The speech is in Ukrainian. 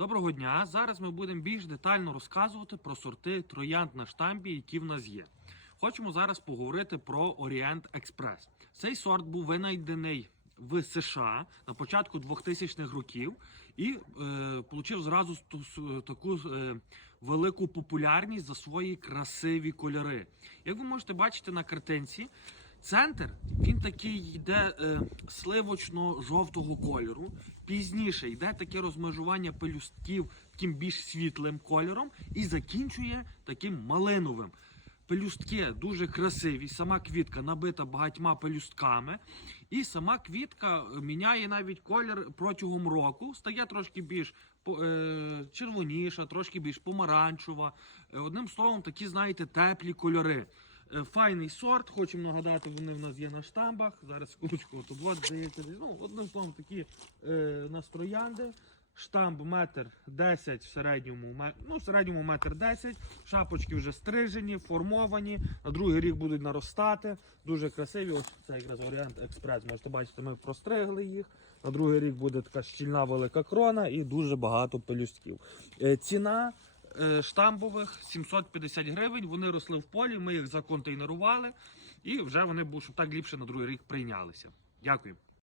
Доброго дня! Зараз ми будемо більш детально розказувати про сорти троянд на штамбі, які в нас є. Хочемо зараз поговорити про Orient Express. Цей сорт був винайдений в США на початку 2000-х років і е, отримав зразу таку е, велику популярність за свої красиві кольори. Як ви можете бачити на картинці, Центр він такий йде е, сливочно-жовтого кольору. Пізніше йде таке розмежування пелюстків таким більш світлим кольором і закінчує таким малиновим. Пелюстки дуже красиві, сама квітка набита багатьма пелюстками, і сама квітка е, міняє навіть колір протягом року, стає трошки більш е, червоніша, трошки більш помаранчева. Е, Одним словом, такі, знаєте, теплі кольори. Е, Файний сорт, хочемо нагадати, вони в нас є на штамбах. Зараз от здається, ну, одним словом, такі е, настроянди. Штамп метр 10 в середньому, ну, в середньому метр 10. Шапочки вже стрижені, формовані. На другий рік будуть наростати. Дуже красиві. Ось це якраз варіант експрес. Можете бачити, ми простригли їх. На другий рік буде така щільна велика крона і дуже багато пелюстків. Е, ціна штамбових 750 гривень. Вони росли в полі, ми їх законтейнерували і вже вони, щоб так ліпше на другий рік прийнялися. Дякую.